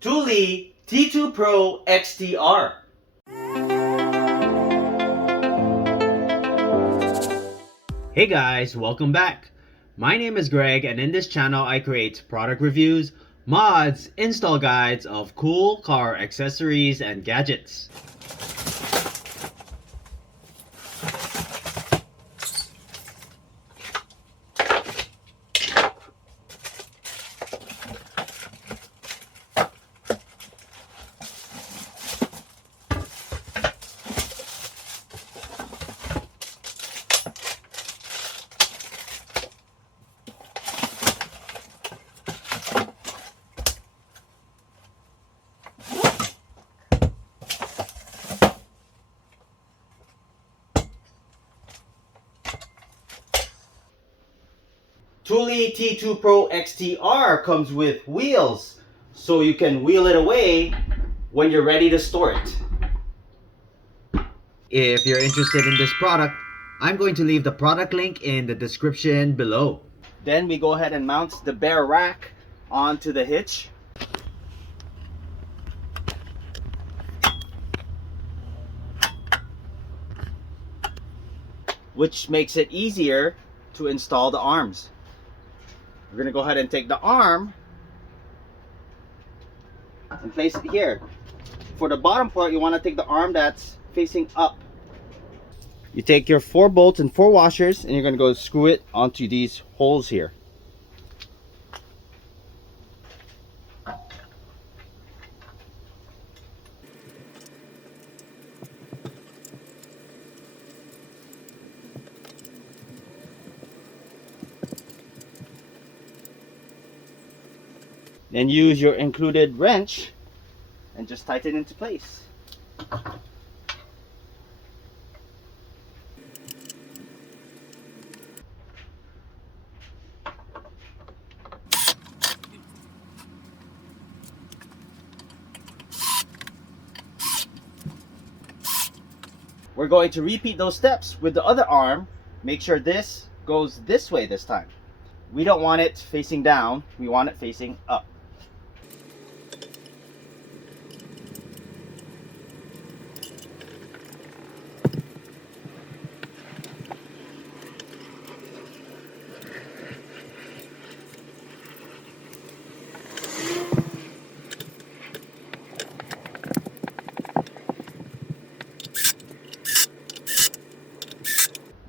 Thule T2 Pro XTR. Hey guys, welcome back. My name is Greg, and in this channel I create product reviews, mods, install guides of cool car accessories and gadgets. Thule T2 Pro XTR comes with wheels, so you can wheel it away when you're ready to store it. If you're interested in this product, I'm going to leave the product link in the description below. Then we go ahead and mount the bare rack onto the hitch. Which makes it easier to install the arms. We're going to go ahead and take the arm and place it here. For the bottom part, you want to take the arm that's facing up. You take your 4 bolts and 4 washers, and you're going to go screw it onto these holes here. Then use your included wrench and just tighten into place. We're going to repeat those steps with the other arm. Make sure this goes this way this time. We don't want it facing down, we want it facing up.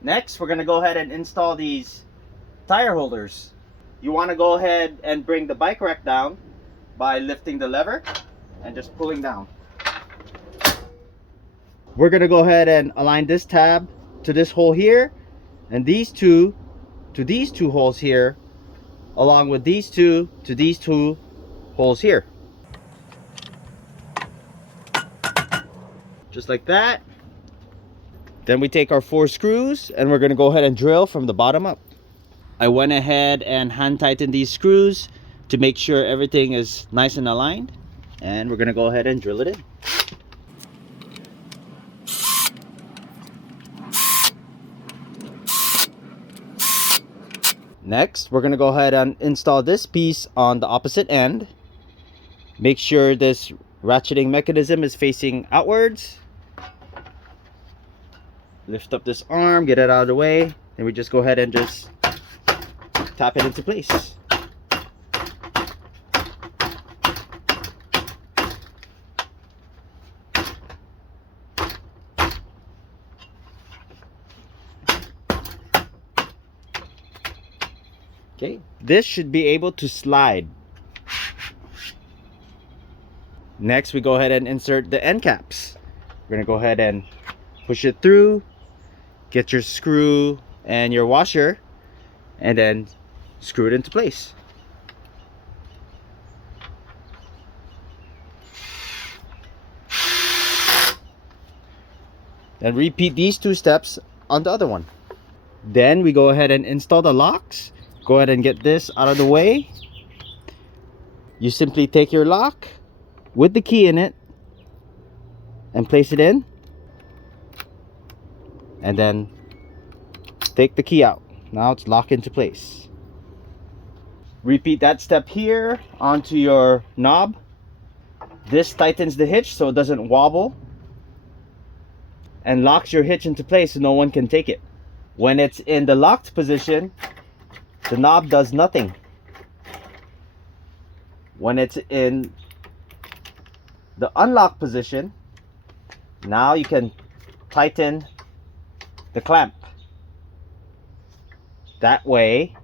Next, we're going to go ahead and install these tire holders. You want to go ahead and bring the bike rack down by lifting the lever and just pulling down. We're going to go ahead and align this tab to this hole here, and these two to these 2 holes here, along with these 2 to these 2 holes here. Just like that. Then we take our 4 screws and we're going to go ahead and drill from the bottom up. I went ahead and hand tightened these screws to make sure everything is nice and aligned, and we're going to go ahead and drill it in. Next, we're going to go ahead and install this piece on the opposite end. Make sure this ratcheting mechanism is facing outwards. Lift up this arm, get it out of the way, and we just go ahead and just tap it into place. Okay, this should be able to slide. Next, we go ahead and insert the end caps. We're going to go ahead and push it through. Get your screw and your washer, and then screw it into place. Then repeat these 2 steps on the other one. Then we go ahead and install the locks. Go ahead and get this out of the way. You simply take your lock with the key in it and place it in, and then take the key out. Now it's locked into place. Repeat that step here onto your knob. This tightens the hitch so it doesn't wobble and locks your hitch into place so no one can take it. When it's in the locked position, the knob does nothing. When it's in the unlocked position, now you can tighten the clamp. That way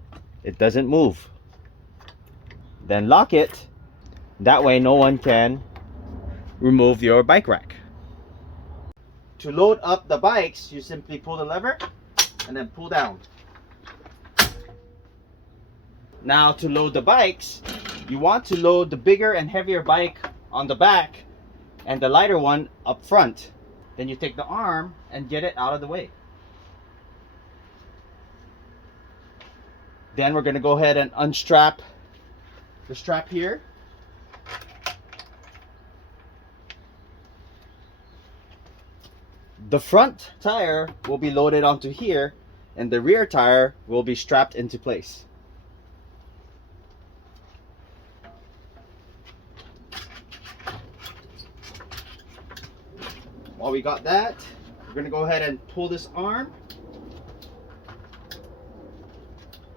it doesn't move. Then lock it. That way no one can remove your bike rack. To load up the bikes, you simply pull the lever and then pull down. Now to load the bikes, you want to load the bigger and heavier bike on the back and the lighter one up front. Then you take the arm and get it out of the way. Then we're going to go ahead and unstrap the strap here. The front tire will be loaded onto here and the rear tire will be strapped into place. While we got that, we're going to go ahead and pull this arm,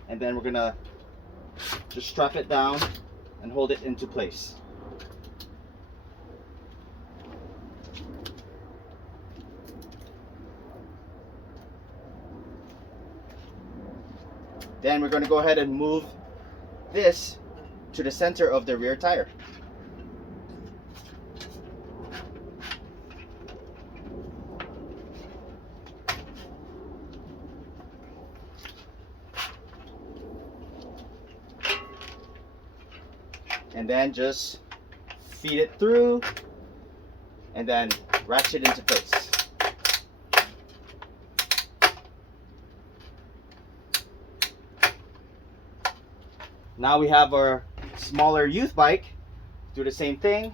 and then we're going to just strap it down and hold it into place. Then we're going to go ahead and move this to the center of the rear tire. And then just feed it through and then ratchet into place. Now we have our smaller youth bike. Do the same thing.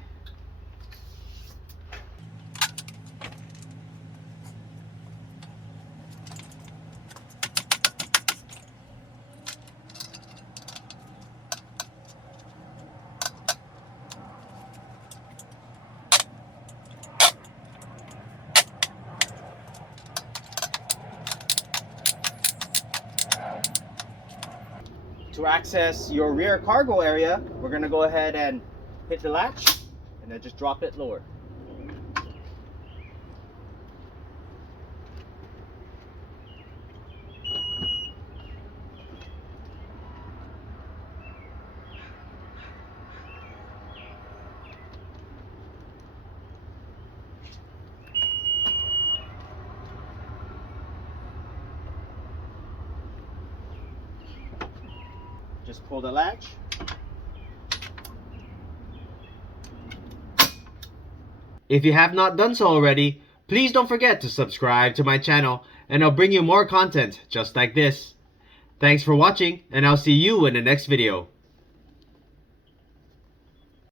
To access your rear cargo area, we're going to go ahead and hit the latch and then just drop it lower. Just pull the latch. If you have not done so already, please don't forget to subscribe to my channel and I'll bring you more content just like this. Thanks for watching and I'll see you in the next video.